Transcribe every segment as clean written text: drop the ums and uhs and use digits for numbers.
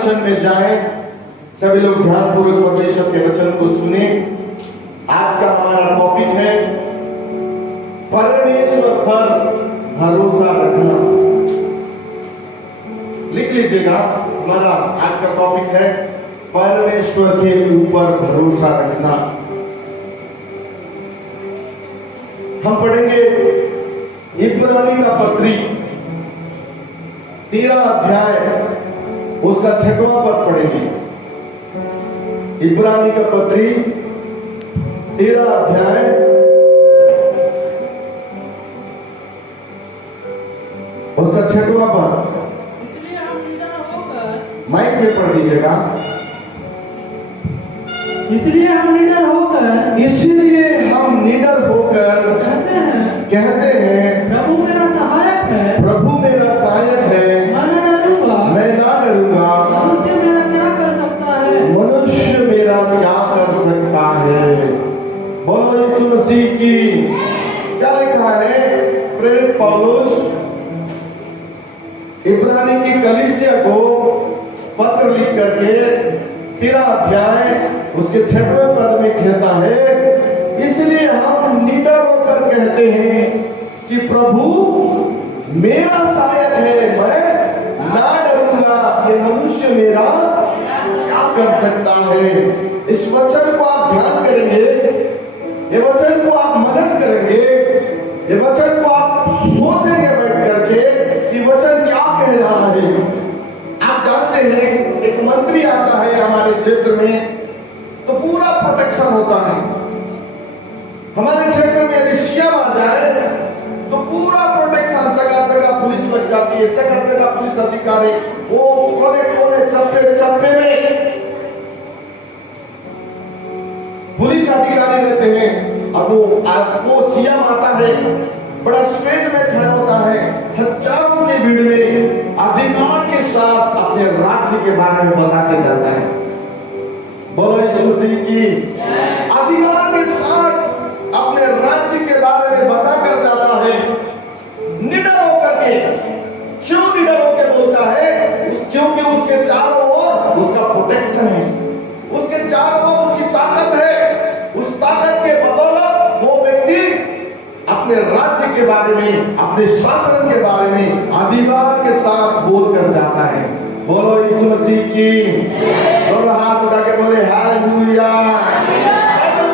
वचन में जाएं। सभी लोग ध्यानपूर्वक परमेश्वर के वचन को सुने। आज का हमारा टॉपिक है परमेश्वर पर भरोसा रखना। लिख लीजिएगा, हमारा आज का टॉपिक है परमेश्वर के ऊपर भरोसा रखना। हम पढ़ेंगे इब्रानी का पत्री 13 अध्याय उसका 6वां पद पढ़ेंगे। इब्रानी का पत्री 13 अध्याय उसका 6वां पद। इसलिए हम निडर होकर, माइक में पढ़ दीजिएगा। इसलिए हम निडर होकर कहते हैं प्रभु मेरा सहायक है, मैं ना डरूंगा। मनुष्य मेरा क्या कर सकता है। बोलो यीशु मसीह की। क्या लिखा है प्रेरित पौलुस इब्रानी की कलीसिया को पत्र लिख करके 13 अध्याय उसके 6वें पद में कहता है, इसलिए हम निडर होकर कहते हैं कि प्रभु मेरा सहायक है, मैं ना डरूंगा। ये मनुष्य मेरा क्या कर सकता है। इस वचन को आप ध्यान करेंगे, ये वचन को आप मनन करेंगे, ये वचन को आप सोचेंगे बैठ करके कि वचन क्या कह रहा है। आप जानते हैं एक मंत्री आता है हमारे क्षेत्र में तो पूरा प्रोटेक्शन होता है। हमारे क्षेत्र में यदि सीएम आ जाए तो पूरा प्रोटेक्शन, जगह जगह पुलिस लग जाती है, जगह जगह पुलिस अधिकारी, वो कोने कोने चप्पे चप्पे में पुलिस अधिकारी रहते हैं। अब वो सीएम आता है, बड़ा स्टेज में खड़ा होता है, हजारों की भीड़ में अधिकार के साथ अपने राज्य के बारे में बता के जाता है। बोलो यीशु मसीह की। अधिकार के साथ अपने राज्य के बारे में बता कर जाता है, निडर होकर के। क्यों निडर होकर बोलता है? क्योंकि उसके चारों ओर उसका प्रोटेक्शन है, उसके चारों ओर उसकी ताकत है। उस ताकत के बदौलत वो व्यक्ति अपने राज्य के बारे में, अपने शासन के बारे में अधिकार के साथ बोल कर जाता है। बोलो यीशु मसीह की। दोनों हाथ उठा के बोले हालेलुया।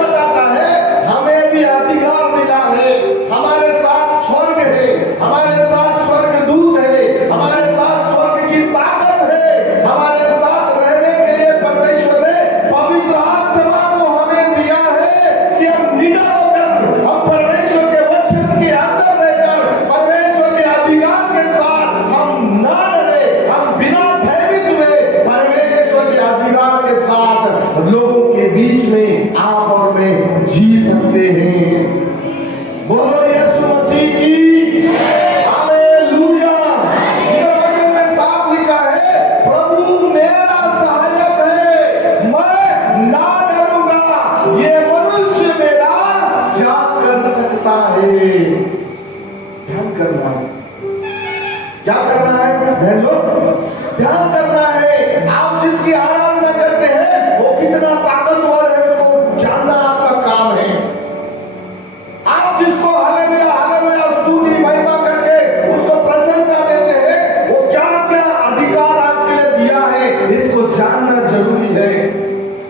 बताता है हमें भी अधिकार मिला है, हमारे साथ स्वर्ग है, हमारे साथ स्वर्ग दूत है, हमारे साथ स्वर्ग की ताकत है, हमारे साथ रहने के लिए परमेश्वर ने पवित्र आत्मा को हमें दिया है कि हम निडर होकर, हम परमेश्वर के वचन के अंदर रहकर, परमेश्वर के अधिकार के साथ हम ना डरे, हम बिना भयभीत हुए परमेश्वर के अधिकार के साथ लोगों के बीच में आप और मैं जी सकते हैं। बोलो यीशु मसीह की। हालेलुया। ये वचन में साफ लिखा है, प्रभु मेरा सहायक है, मैं ना डरूंगा। ये मनुष्य मेरा क्या कर सकता है। ध्यान करना है, क्या करना है बहन लोग? ध्यान करना है। आप जिसकी आराधना करते हैं वो कितना ताकतवर है उसको जानना आपका काम है। आप जिसको हालेलुया हालेलुया स्तुति महिमा करके उसको प्रशंसा देते हैं, वो क्या क्या अधिकार आपके लिए दिया है इसको जानना जरूरी है।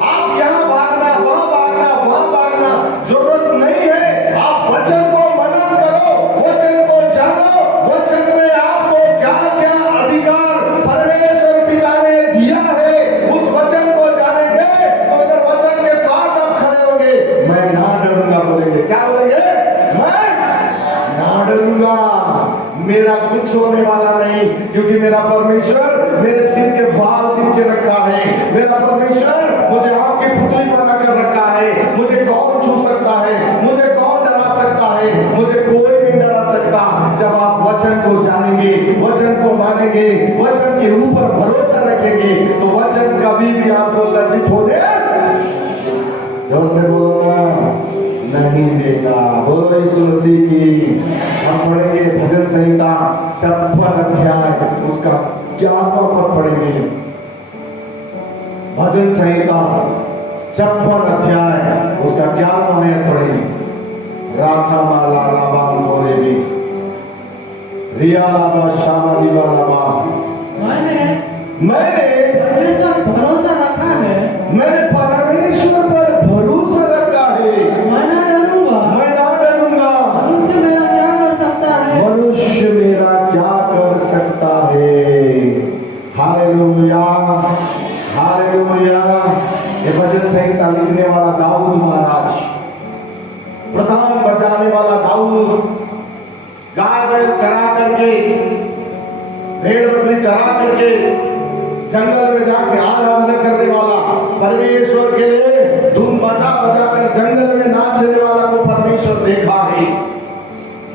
आप यहाँ भागना, वहां भागना, वहां भागना जरूरत नहीं है। आप वचन को मनन करो, वचन को जानो, वचन में आपको क्या क्या अधिकार परमेश्वर पिता ने दिया है, उस वचन को जानेंगे तो इधर वचन के साथ आप खड़े होंगे। मैं ना डरूंगा बोलेंगे। क्या बोलेंगे? मैं ना डरूंगा, मेरा कुछ होने वाला नहीं, क्योंकि मेरा परमेश्वर मेरे सिर के बाल लिख के रखा है। मेरा परमेश्वर मुझे आग की पुतली बना कर रखा है। मुझे कौन छू सकता है, मुझे कौन डरा सकता है, मुझे कोई नहीं डरा सकता। जब आप वचन को जानेंगे, वचन को मानेंगे, वचन के ऊपर भरोसा रखेंगे तो वचन कभी भी आपको लज्जित होने, जोर से बोलो ना, नहीं देगा। बोलो यीशु मसीह की। हम पढ़ेंगे भजन संहिता 56 अध्याय उसका 11वां पद पढ़ेंगे। भजन संहिता 56 अध्याय उसका 11वां आयत पढ़ेंगे। राखा माला लाबान कोरेबी रिया लाबा शामा लिबा लाबा। मैंने परमेश्वर भरोसा रखा है, मैंने परमेश्वर पर भरोसा रखा है, मैं ना डरूंगा। मैं ना डरूंगा। मनुष्य मेरा क्या कर सकता है? मनुष्य मेरा क्या कर सकता है। Hallelujah, hallelujah. ये भजन संहिता लिखने वाला दाऊद महाराज, प्रधान बजाने वाला दाऊद, गाय बैल चरा करके, भेड़ बकरी चरा करके जंगल में जाके आराधना करने वाला, परमेश्वर के लिए धूम बजा बजा कर जंगल में नाचने वाला को परमेश्वर देखा है।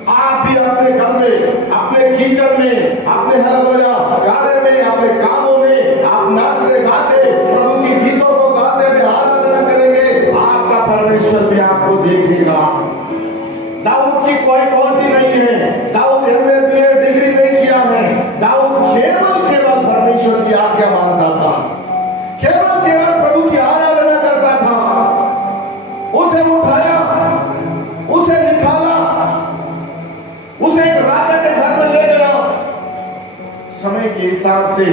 आप भी अपने घर में, अपने किचन में, अपने हालेलुया गाने में, अपने कामों में आप नाचते गाते प्रभु के गीतों को गाते हुए आराधना करेंगे, आपका परमेश्वर भी आपको देखेगा। दाऊद की कोई क्वालिटी नहीं है, दाऊद एमए बीए डिग्री नहीं किया है, दाऊद केवल परमेश्वर की आज्ञा मानता था, केवल प्रभु की आराधना करता था। उसे उठाया, उसे निकाला, उसे एक राजा के घर में ले गया। समय के हिसाब से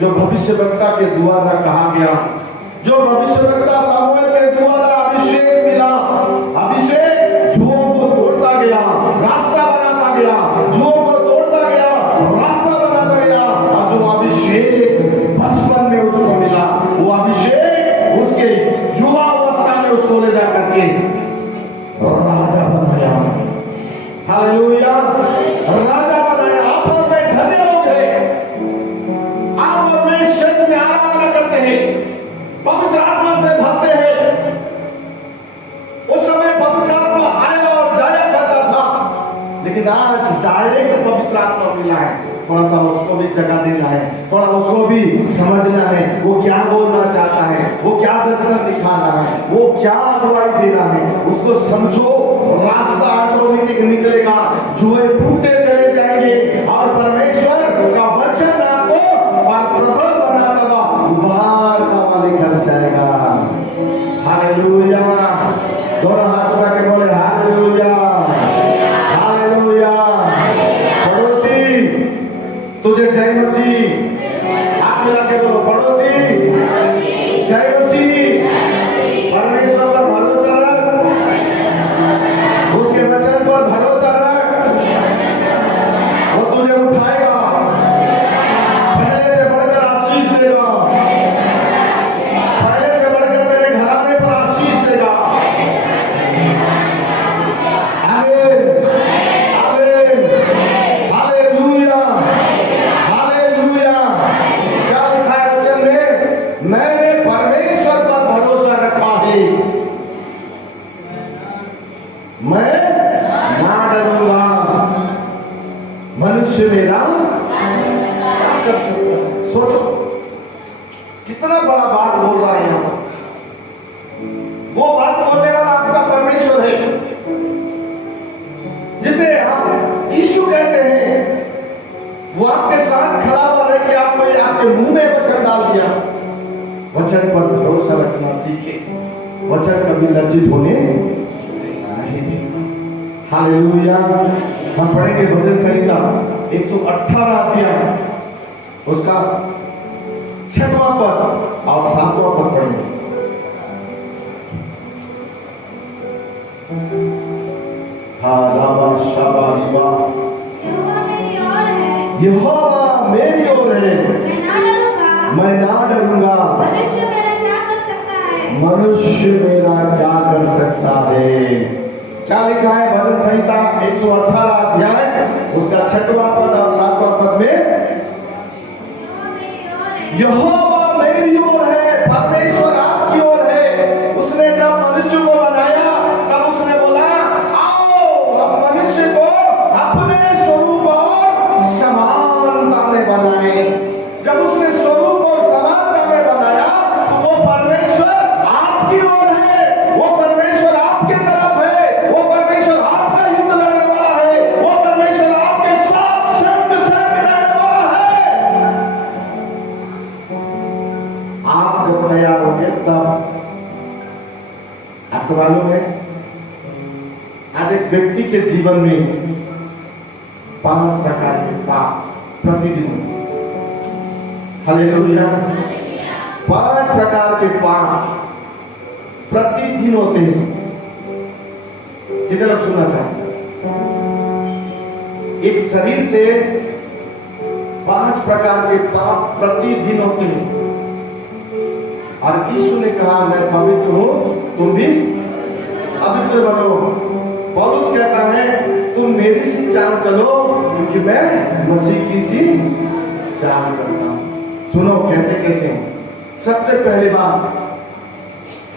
जो भविष्यवक्ता के द्वारा कहा गया, जो भविष्यवक्ता सामुएल के द्वारा अभिषेक मिला, अभिषेक जुओं को तोड़ता गया, रास्ता बनाता गया, जुओं को तोड़ता गया, रास्ता बनाता गया। और जो अभिषेक बचपन में उसको मिला, वो अभिषेक उसके युवा अवस्था में उसको ले जा करके राजा बनाया। हालेलुया, राजा बनाया। आप और मैं धन्य लोग हैं, आप और मैं सच में आराधना करते हैं, पवित्र आत्मा से भरते हैं। उस समय पवित्र आत्मा आया और जाया करता था, लेकिन आज डायरेक्ट पवित्र आत्मा मिला है। थोड़ा सा उसको भी जगह देना है, थोड़ा उसको भी समझना है, वो क्या बोलना चाहता है, वो क्या दर्शन दिखा रहा है, वो क्या अगुवाई दे रहा है, उसको समझो। रास्ता ऑटोमेटिक निकलेगा, जुए टूटते चले जाएंगे और परमेश्वर का वचन आपको प्रबल बनाता हुआ उभारता हुआ लेकर जाएगा। हालेलुया, दोनों हाथ उठा के बोले हालेलुया, हालेलुया। पड़ोसी तुझे जय मसीह, हाथ मिला के बोलो पड़ोसी जय मसीह। परमेश्वर पर भरोसा रख, उसके वचन पर भरोसा रख, वो तुझे उठाएगा, पहले से बढ़कर आशीष देगा, पहले से बढ़कर तेरे घराने पर आशीष देगा। आमीन, आमीन, हालेलुया, हालेलुया। क्या लिखा है वचन में? मैंने परमेश्वर पर भरोसा रखा है, मैं ना डरूंगा। मनुष्य मेरा क्या कर सकता है। सोचो कितना बड़ा बात बोल रहा है यहाँ। वो बात बोलने वाला आपका परमेश्वर है, जिसे आप यीशु कहते हैं। वो आपके साथ खड़ा हुआ है कि आपको आपके मुंह में वचन डाल दिया। वचन पर भरोसा रखना सीखे, वचन कभी लज्जित होने नहीं देगा। हालेलुया। हम पढ़ेंगे भजन संहिता 118 अध्याय उसका 6वां पद और 7वां पद पढ़ेंगे। हालाबा शाबारीबा। यहोवा मेरी ओर है, मैं ना डरूंगा। मनुष्य मेरा क्या कर सकता है। क्या लिखा है भजन संहिता 118 अध्याय उसका 6वां पद और 7वां पद में? यहोवा मेरी ओर है, परमेश्वर आपकी ओर है। उसने जब मनुष्य को बनाया तब उसने बोला आओ हम मनुष्य को अपने स्वरूप और समानता में बनाए। जब उसने स्वरूप और समानता में बनाया तो वो परमेश्वर आपकी ओर है, वो परमेश्वर आपके तरफ है, वो परमेश्वर आपका युद्ध लड़ने वाला है, वो परमेश्वर आपके साथ संग संग लड़ने वाला है। आप जब आपको मालूम है आज एक व्यक्ति के जीवन में 5 प्रकार के पाप प्रतिदिन, हालेलुया, 5 प्रकार के पाप प्रतिदिन होते हैं। कितने लोग सुनना चाहते हैं? एक शरीर से 5 प्रकार के पाप प्रतिदिन होते हैं और यीशु ने कहा मैं पवित्र हूं, तुम भी पवित्र बनो। पौलुस कहता है तुम मेरी सी चाल चलो क्योंकि मैं मसीह की सी चाल चलता हूं। सुनो कैसे कैसे। सबसे पहली बात,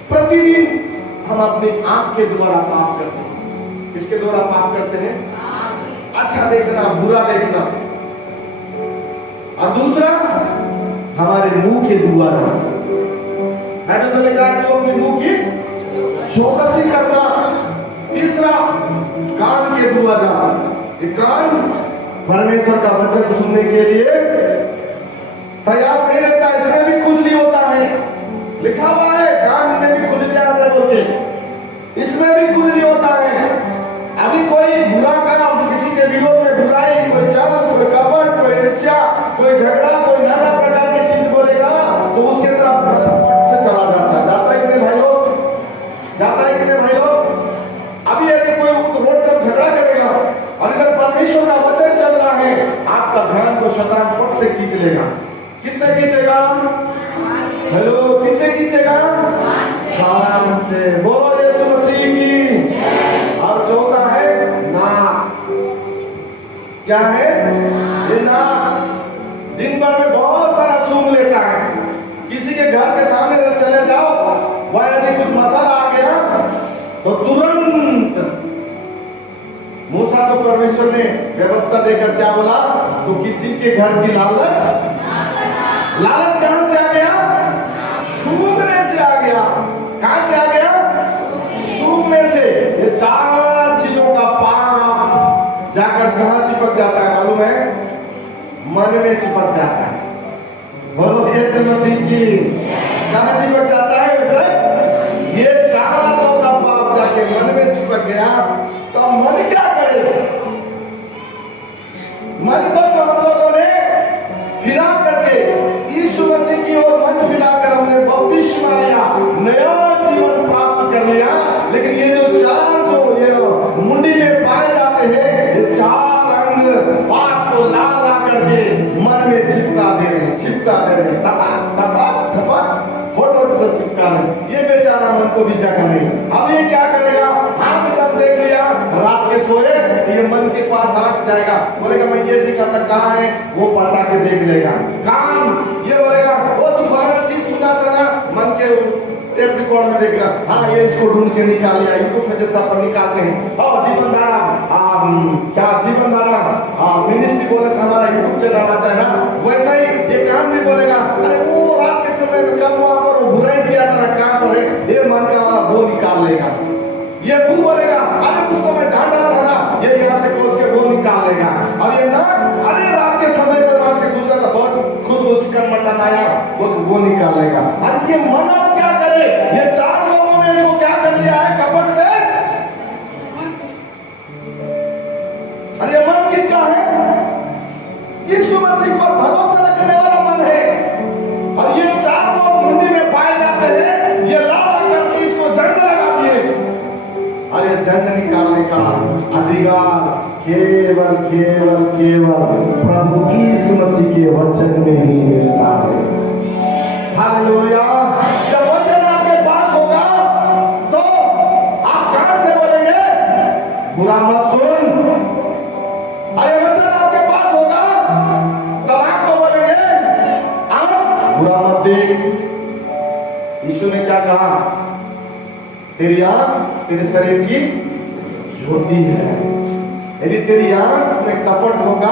प्रतिदिन हम अपनी आंख के द्वारा पाप करते हैं। किसके द्वारा पाप करते हैं? अच्छा देखना, बुरा देखना। और दूसरा हमारे मुंह के द्वारा, अपने मुंह की चौकसी करना। तीसरा कान के द्वारा, कान परमेश्वर का वचन सुनने के लिए तैयार नहीं रहता, इसमें भी खुजली होता है। लिखा हुआ है कान में भी खुजली आने बोलते, इसमें भी खुजली होता है। अभी कोई बुरा काम, किसी के विरोध में बुराई, कोई चाल, कोई कपट, कोई ईर्ष्या, कोई झगड़ा, कोई नाना प्रकार की चीज बोलेगा तो उसके तरफ से चला जाता है। जाता है कि नहीं भाई लोग? जाता है कि नहीं भाई लोग? अभी यदि कोई रोड पर झगड़ा करेगा और इधर परमेश्वर का वचन चल रहा है, आपका ध्यान को शैतान पट से खींच लेगा। किससे खींचेगा? हेलो, किससे खींचेगा? कान से। बोलो यीशु मसीह की। और चौथा है नाक। क्या है ये? नाक दिन भर में बहुत सारा सूंघ लेता है। किसी के घर के सामने चले जाओ, वह यदि कुछ मसाला आ गया तो तुरंत मूसा को परमेश्वर ने व्यवस्था देकर क्या बोला? तो किसी के घर की लालच कहां से आ गया? सूंघने से आ गया। कहां से आ गया? सूंघने से। ये 4 चीजों का पाप जाकर कहां चिपक जाता है मालूम है? मन में चिपक जाता है। बोलो यीशु मसीह की। कहां चिपक जाता है वैसे? ये 4 का पाप जाके मन में चिपक गया तो मन क्या करे? मन को तो हम लोगों ने फिरा करके यीशु मसीह की ओर मन फिराकर हमने बपतिस्मा लिया, नया जीवन प्राप्त कर लिया। लेकिन ये जो 4 जो ये मुंडी में पाए जाते हैं, ये 4 अंग पाप को ला करके मन में चिपका दे रहे हैं, चिपका दे रहे हैं। फोटो से चिपका रहे। ये बेचारा मन को भी जगह नहीं। अब ये क्या करेगा? आंख जब देख लिया, रात के सोए, ये मन के पास आंख जाएगा, बोलेगा मैं ये दिखा था कहाँ है, वो पलटा के देख लेगा। कान ये बोलेगा वो तू फलाना चीज सुना था ना, मन के टेप रिकॉर्ड में देखेगा, हाँ ये इसको ढूंढ के निकाल लिया। यूट्यूब में जैसा अपन निकालते हैं और जीवन धारा, क्या जीवन धारा मिनिस्ट्री बोले से हमारा यूट्यूब चैनल आता है ना, वैसा ही ये कान भी बोलेगा अरे वो रात के समय में जब वहां पर बुराई किया था काम पर है, ये मन का वाला वो निकाल लेगा। ये मुंह बोलेगा अरे उसको मैं डांटा था ना, ये यहाँ से खोज के वो निकाल लेगा। और ये ना अरे रात के समय में वहां से गुजरा था, बहुत खुद चिकन मटन आया, वो निकाल लेगा। अरे ये मन अब क्या करे? ये 4 लोगों ने इसको क्या कर लिया है? कपट से। अरे ये मन किसका है? यीशु मसीह पर भरोसा रखने वाला मन है। और ये 4 लोग मुंडी में पाए जाते हैं, ये ला करके इसको जंग लगा दिए। अरे जंग निकालने का अधिकार केवल केवल केवल प्रभु यीशु मसीह के वचन में ही मिलता है। हालेलुया। जब वचन आपके पास होगा तो आप कहां से बोलेंगे बुरा मत सुन। अरे वचन आपके पास होगा तब आपको बोलेंगे आप बुरा मत देख। यीशु ने क्या कहा? तेरी आंख तेरे शरीर की ज्योति है। यदि तेरी आंख में कपट होगा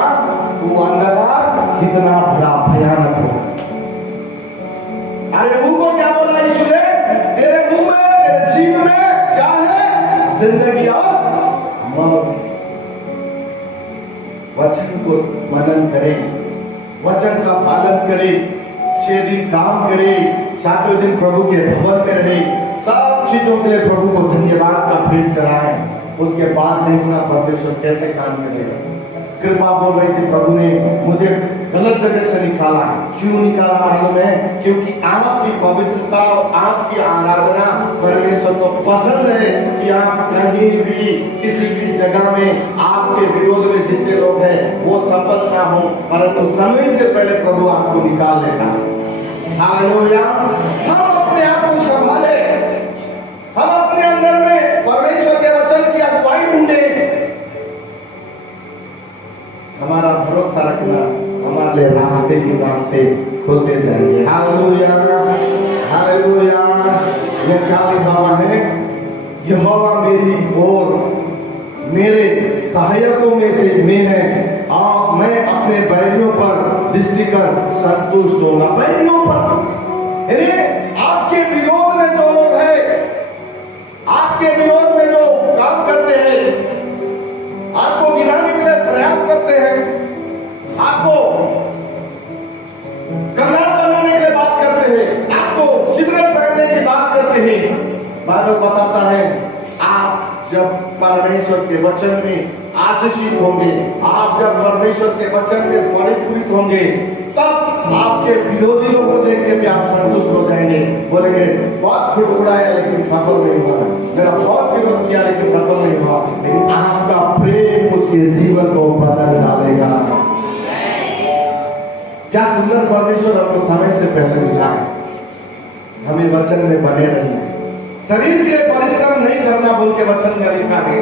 तो वो अंधकार कितना बड़ा भयानक होगा। अरे मुंह को क्या बोला यीशु ने? तेरे मुंह में, तेरे जीभ में क्या है? जिंदगी और मौत। वचन को मनन करें, वचन का पालन करें, 6 दिन काम करें, 7वें दिन प्रभु के भवन में रहे, सब चीजों के लिए प्रभु को धन्यवाद का भेंट चढ़ाएं, उसके बाद देखना परमेश्वर कैसे काम करेगा। कृपा बोल रही थी प्रभु ने मुझे गलत जगह से निकाला। क्यों निकाला मालूम है? क्योंकि आपकी पवित्रता और आपकी आराधना परमेश्वर को पसंद है कि आप कहीं भी किसी भी जगह में आपके विरोध में जितने लोग हैं वो सफल ना हो, परंतु समय से पहले प्रभु आपको निकाल लेता है। हालेलुया। हम अपने आप को संभाले, हम अपने अंदर में परमेश्वर के वचन की अगुवाई ढूंढे, हमारा भरोसा रखना, हमारे लिए रास्ते के रास्ते खुलते जाएंगे। Hallelujah, hallelujah. ये क्या लिखा हुआ है? यहोवा मेरी ओर मेरे सहायकों में से में है और मैं अपने बैरियों पर दृष्टि कर संतुष्ट होगा। बैरियों पर यानी आपके विरोध में जो लोग हैं, आपके विरोध में जो काम करते हैं, आपको गिराने के लिए प्रयास करते हैं, आपको कंगाल बनाने के लिए बात करते हैं, आपको छिद्रे पहनने की बात करते हैं, बाइबल बताता है आप जब परमेश्वर के वचन में आशीषित होंगे, आप जब परमेश्वर के वचन में परिपूरित होंगे, तब आपके विरोधी लोगों को देख के भी आप संतुष्ट हो जाएंगे। बोलेंगे बहुत खुड़खुड़ाया लेकिन सफल नहीं हुआ, मेरा बहुत विरोध किया लेकिन सफल नहीं हुआ, लेकिन आपका प्रेम उसके जीवन को बदल डालेगा। क्या सुंदर परमेश्वर आपको समय से पहले मिला है। हमें वचन में बने रहना है, शरीर के लिए परिश्रम नहीं करना बोल के वचन में लिखा है।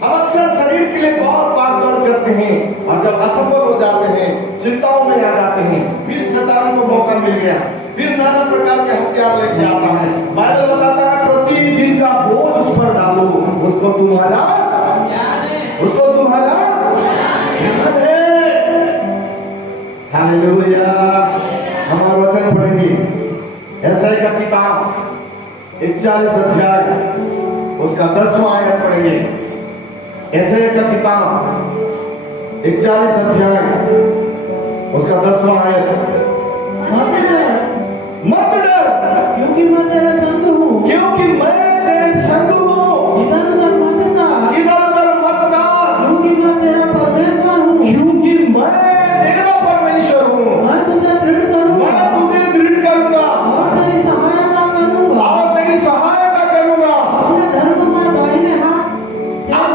हम अक्सर शरीर के लिए बहुत भागदौड़ करते हैं और जब असफल हो जाते हैं, चिंताओं में आ जाते हैं, फिर शैतान को मौका मिल गया, फिर नाना प्रकार के हथियार लेके आता है। बाइबल बताता है प्रतिदिन का बोझ उस पर डालो, उसको तुम्हारा ध्यान है। हालेलुया। हमारा वचन पढ़ेंगे एसाई का किताब 41 अध्याय उसका 10वां आयत पढ़ेंगे। एसाई का किताब 41 अध्याय उसका 10वां आयत। मत डर क्योंकि मैं तेरे संग हूँ, क्योंकि मैं तेरे संग हूँ। इधर उधर मत जा, क्योंकि मैं तेरा परमेश्वर हूँ, क्योंकि मैं तेरा परमेश्वर हूँ। मैं तुझे दृढ़ करूँगा, मैं तुझे दृढ़ करूंगा और तेरी सहायता करूँगा, और तेरी सहायता करूंगा।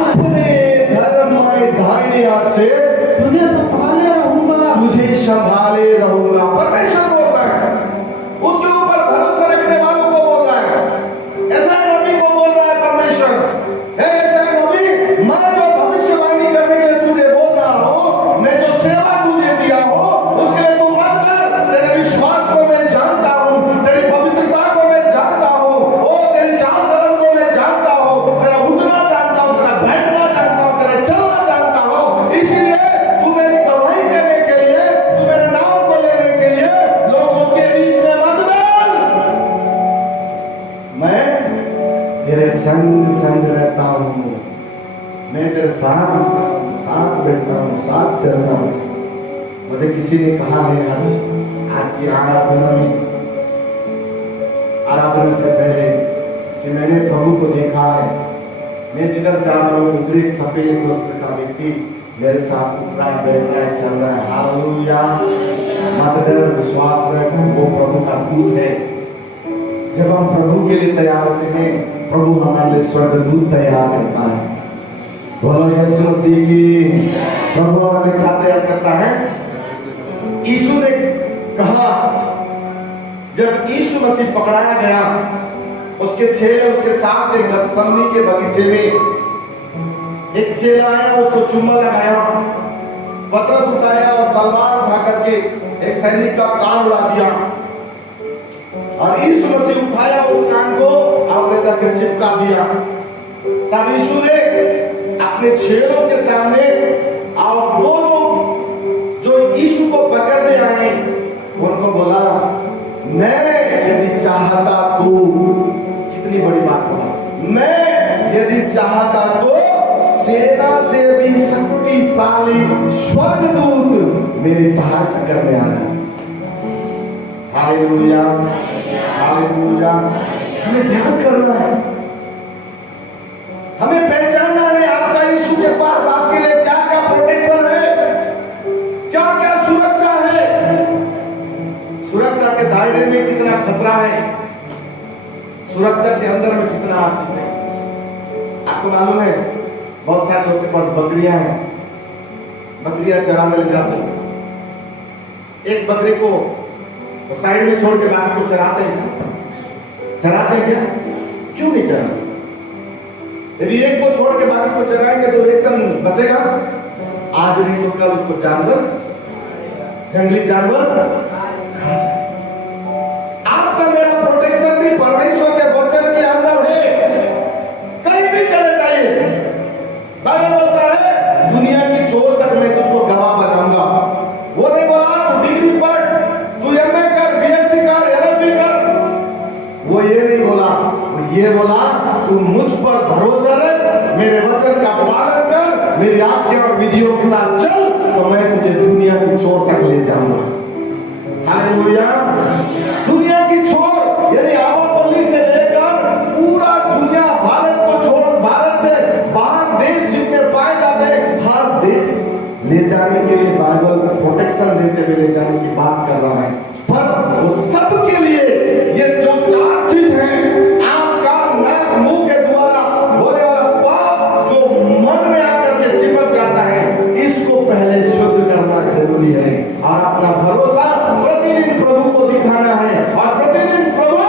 अपने धर्ममय दाहिने हाथ से तुझे संभाले रहूंगा, तुझे संभाले रहूंगा। परमेश्वर बोल रहा है, उसके ऊपर भरोसा रखने वालों को बोल रहा है, ऐसा नबी को बोल रहा है परमेश्वर, ऐसा नबी मैं जो भविष्यवाणी करने के लिए तुझे बोल रहा हूँ, मैं जो सेवा तुझे दिया हो उसके लिए तू मत कर। तेरे विश्वास को मैं जानता हूँ, तेरी पवित्रता को मैं जानता हूँ, ओ तेरी चाल चलन को मैं जानता हूँ, तेरा उठना जानता हूँ, तेरा बैठना जानता हूँ, तेरा चलना जानता हूँ। इसलिए तू मेरी गवाही देने के लिए, तू मेरे नाम को लेने के लिए लोगों के बीच में मत डर। मैं तेरे संग संग रहता हूँ, मैं तेरे साथ बैठता हूँ, साथ चलता हूँ। मुझे किसी ने कहा है आज की आराधना से पहले कि मैंने प्रभु को देखा है, मैं जिधर जा रहा हूँ उधर एक सफेद वस्त्र का व्यक्ति मेरे साथ उठ रहा है, बैठ रहा है, चल रहा है। हालेलुया। मत डर, विश्वास रख, वो प्रभु का दूत है। जब हम प्रभु के लिए तैयार होते हैं, प्रभु हमारे लिए स्वर्गदूत तैयार करता है। बोलो यीशु मसीह की। प्रभु हमारे लिए क्या तैयार करता है? यीशु ने कहा, जब यीशु मसीह पकड़ाया गया, उसके चेले उसके साथ एक गतसमनी के बगीचे में एक चेला आया, उसको चुम्मा लगाया, पत्थर उठाया और तलवार उठा करके एक सैनिक का कान उड़ा दिया और यीशु मसीह उठाया उस कान को और ले जाकर चिपका दिया। तब यीशु ने अपने चेलों के सामने और वो लोग जो यीशु को पकड़ने आए उनको बोला, मैं यदि चाहता तो, कितनी बड़ी बात बोला, मैं यदि चाहता तो सेना से भी शक्तिशाली स्वर्गदूत मेरी सहायता करने आना। Hallelujah, hallelujah. हमें ध्यान करना है, हमें पहचानना है आपका यीशु के पास आपके लिए क्या क्या प्रोटेक्शन है, क्या क्या सुरक्षा है, सुरक्षा के दायरे में कितना खतरा है, सुरक्षा के अंदर में कितना आशीष है। आपको मालूम है बहुत सारे लोग के पास बकरियां हैं, बकरियां चराने ले जाते हैं, एक बकरी को साइड में छोड़ के बाकी को चराते हैं क्या? चराते हैं क्या? क्यों नहीं चराते? यदि एक को छोड़ के बाकी को चराएंगे तो एक टन बचेगा, आज नहीं तो कल उसको जानवर, जंगली जानवर खा जाए। आपका मेरा प्रोटेक्शन भी परमेश्वर के वचन के अंदर है, कहीं भी चले जाइए। बाइबल बोलता है दुनिया की छोर तक मैं तुझको गवाह बनाऊंगा। वो नहीं बोला तू डिग्री पढ़, तू एमए कर, बीएससी कर, एलएलबी कर, वो ये नहीं बोला, वो ये बोला तू मुझ पर भरोसा रख, मेरे वचन का पालन कर, मेरी आज्ञा और विधियों के साथ चल, तो मैं तुझे दुनिया की छोर तक ले जाऊंगा। हालेलुया। दुनिया की छोर यानी आवापल्ली से लेकर पूरा दुनिया, भारत को छोड़, भारत से बाहर देश जितने पाए जाते हैं, हर देश ले जाने के लिए बाइबल प्रोटेक्शन देते हुए ले जाने की बात कर रहा है। पर वो सब के लिए ये जो चार चीज है, आपका नाक मुंह के द्वारा होने वाला पाप जो मन में आकर के चिपक जाता है, इसको पहले शुद्ध करना जरूरी है और अपना भरोसा प्रतिदिन प्रभु को दिखाना है। और प्रतिदिन प्रभु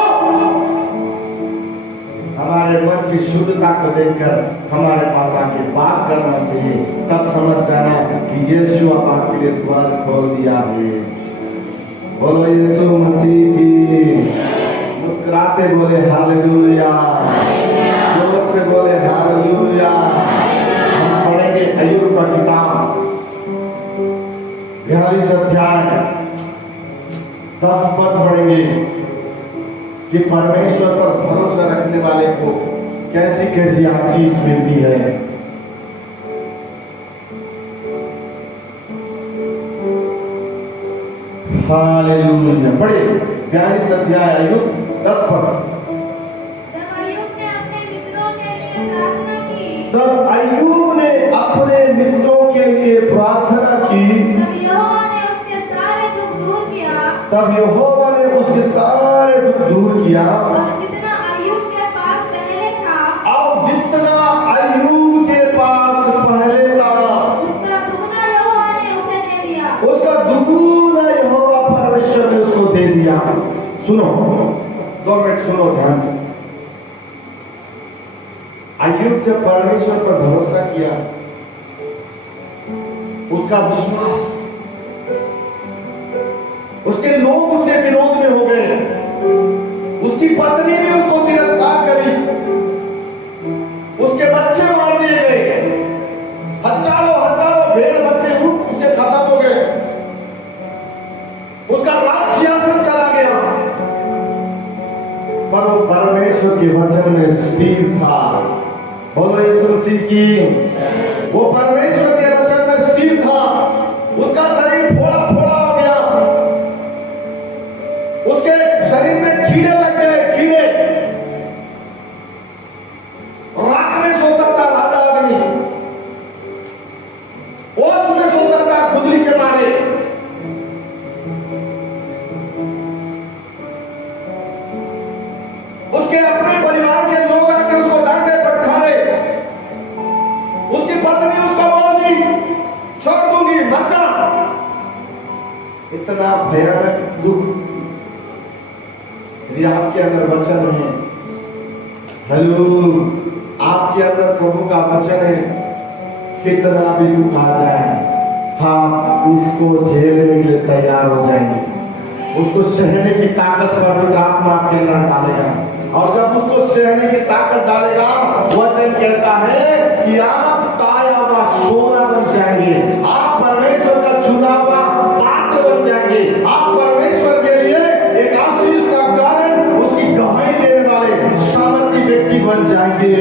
हमारे मन की शुद्धता को देखकर हमारे पास आके बात करना चाहिए, तब समझ जाना कि यीशु अब आपके लिए द्वार खोल दिया है। बोलो यीशु मसीह की। मुस्कुराते बोले हालेलुया, जोर से बोले हालेलुया। हम पढ़ेंगे अय्यूब का किताब 42 अध्याय 10 पद पढ़ेंगे कि परमेश्वर पर भरोसा रखने वाले को कैसी कैसी आशीष मिलती है। हालेलुया। पढ़े 42 अध्याय अय्यूब 10 पद। जब अय्यूब ने अपने मित्रों के लिए प्रार्थना की, तब अय्यूब ने अपने मित्रों के लिए प्रार्थना की, तब यहोवा ने उसके सारे दुख दूर किया, तब यहोवा ने उसके सारे दुख दूर किया। और जितना अय्यूब के पास पहले था, और जितना अय्यूब के पास पहले था, उसका दुगना यहोवा ने उसे दे दिया। उसका दुगना यहोवा परमेश्वर ने उसको दे दिया। सुनो, 2 मिनट सुनो ध्यान से। अय्यूब जब परमेश्वर पर भरोसा किया, उसका विश्वास, उसके लोग उसके विरोध में हो गए, उसकी पत्नी भी उसको तिरस्कार करी, उसके बच्चे मार दिए गए, हजारों हजारों भेड़ बकरे रूप उसके खत्म हो गए, उसका राज सिंहासन चला गया, पर वो परमेश्वर के वचन में स्थिर था। बोलो यीशु मसीह की। वो परमेश्वर के वचन में स्थिर था। उसका शरीर फोड़ा फोड़ा हो गया, उसके शरीर में कीड़े लग गए, कीड़े। रात में सोता था राजा आदमी, ओस में सोता था खुजली के मारे। उसके अपने परिवार के लोग आके उसको डांटे फटकारे, उसकी पत्नी उसको बोली छोड़ दूंगी मत जा। इतना भयानक दुख यदि आपके अंदर वचन है, हेलो, आपके अंदर प्रभु का वचन है, कितना भी दुख आ जाए, हम उसको झेलने के लिए तैयार हो जाएंगे। उसको सहने की ताकत पवित्र आत्मा आपके अंदर डालेगा, और जब उसको सहने की ताकत डालेगा, वचन कहता है कि आप ताया हुआ सोना बन जाएंगे, आप परमेश्वर का चुना हुआ पात्र बन जाएंगे, आप परमेश्वर के लिए एक आशीष का कारण, उसकी गवाही देने वाले सामर्थी व्यक्ति बन जाएंगे।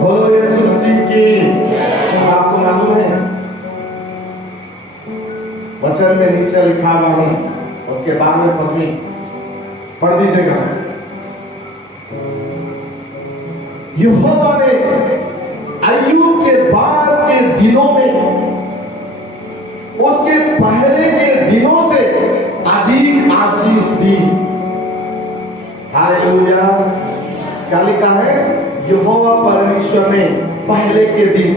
बोलो यीशु मसीह की। आपको मालूम है वचन में नीचे लिखा हुआ है, उसके बाद में पत्नी पढ़ दीजिएगा। यहोवा ने अय्यूब के बाद के दिनों में उसके पहले के दिनों से अधिक आशीष दी। हालेलुया। क्या लिखा है? यहोवा परमेश्वर ने पहले के दिन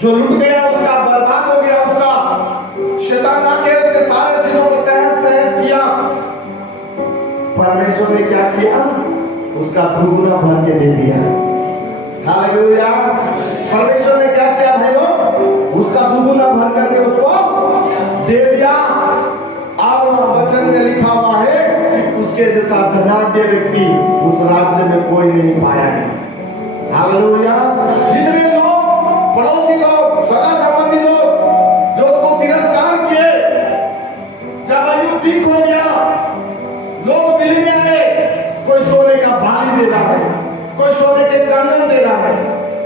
जो लुट गया उसका, बर्बाद हो गया उसका, शैतान आके उसके सारे चीजों को तहस नहस किया, परमेश्वर ने क्या किया? उसका दुगुना भर के दे दिया। हालेलुया। परमेश्वर ने क्या किया भाइयों? उसका दुगुना भर करके उसको दे दिया। और वचन में लिखा हुआ है कि उसके जैसा धनाढ्य व्यक्ति उस राज्य में कोई नहीं पाया गया। हालेलुया। जितने लोग, पड़ोसी लोग, सगा संबंधी लोग जो उसको तिरस्कार किए, जब अय्यूब ठीक हो गया, लोग मिलने आए, कोई सोने का बाली दे रहा है, कोई सोने के कंगन दे रहा है,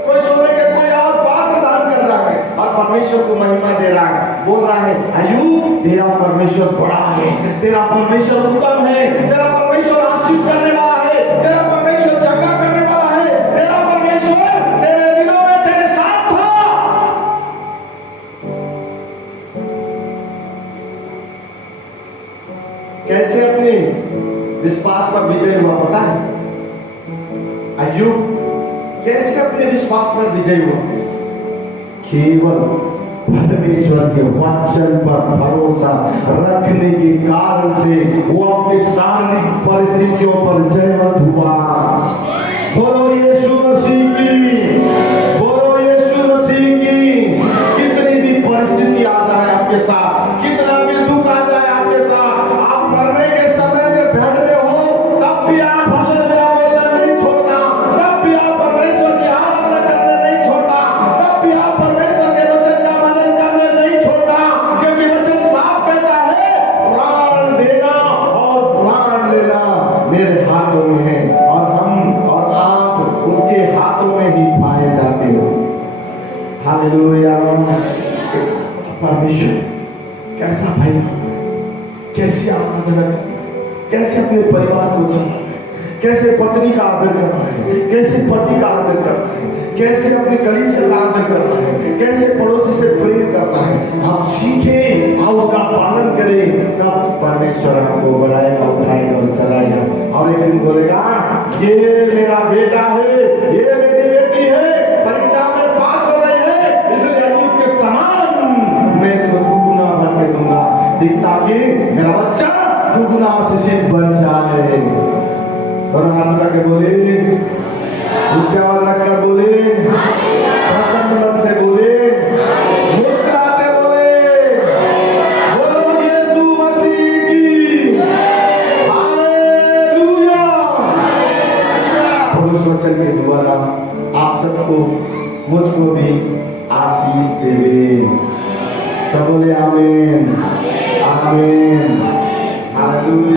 कोई सोने के कोई और पात्र दान कर रहा है और परमेश्वर को महिमा दे रहा है, बोल रहा है अय्यूब तेरा परमेश्वर बड़ा है, तेरा परमेश्वर उत्तम है, तेरा परमेश्वर आशीष करने वाला है, तेरा परमेश्वर चंगा करने वाला है, तेरा परमेश्वर तेरे दिनों में तेरे साथ था। कैसे अपने विश्वास पर विजय हुआ पता है? अय्यूब कैसे अपने विश्वास पर विजय हुआ? केवल परमेश्वर के वचन पर भरोसा रखने के कारण से वो अपनी शारीरिक परिस्थितियों पर जयवंत हुआ। बोलो यीशु मसीह की, बोलो यीशु मसीह की। कितनी भी परिस्थिति आ जाए आपके साथ, कितना भी दुख आ जाए आपके साथ, आप मरने के समय में बेड में हो, तब भी आप हालेलुया बोलना नहीं छोड़ना, तब भी आप परमेश्वर की आराधना करने नहीं छोड़ना, तब भी आप परमेश्वर के वचन का मनन करने नहीं छोड़ना, क्योंकि वचन साफ कहता है प्राण देना और प्राण लेना मेरे हाथों में है और हम और आप उसके हाथों में ही पाए जाते हो। हालेलुया। परमेश्वर कैसा भाई, कैसी आराधना, कैसे अपने परिवार को चलाना है, कैसे पत्नी का आदर करना है, कैसे पति का आदर करना है, कैसे अपने कलीसिया का आदर करना है, कैसे पड़ोसी से प्रेम करना है, आप सीखें और उसका पालन करें, तब परमेश्वर आपको बढ़ाएगा, उठाएगा और चलाएगा। और एक दिन बोलेगा ये मेरा बेटा है, ये मेरी बेटी है, परीक्षा में पास हो गई है, इसलिए अय्यूब के समान मैं इसको दुगुना भर के दूंगा, ताकि मेरा बच्चा दुगुना आशीषित बन जाए। और हाथ रख के बोले, उसके आवाज रखकर बोले, प्रसन्न मन से बोले, मुस्कुराते बोले, बोलो यीशु मसीह की हालेलुया। पुरुष वचन के द्वारा आप सबको, मुझको भी आशीष देवे। सब बोले आमीन, आमीन, हालेलुया।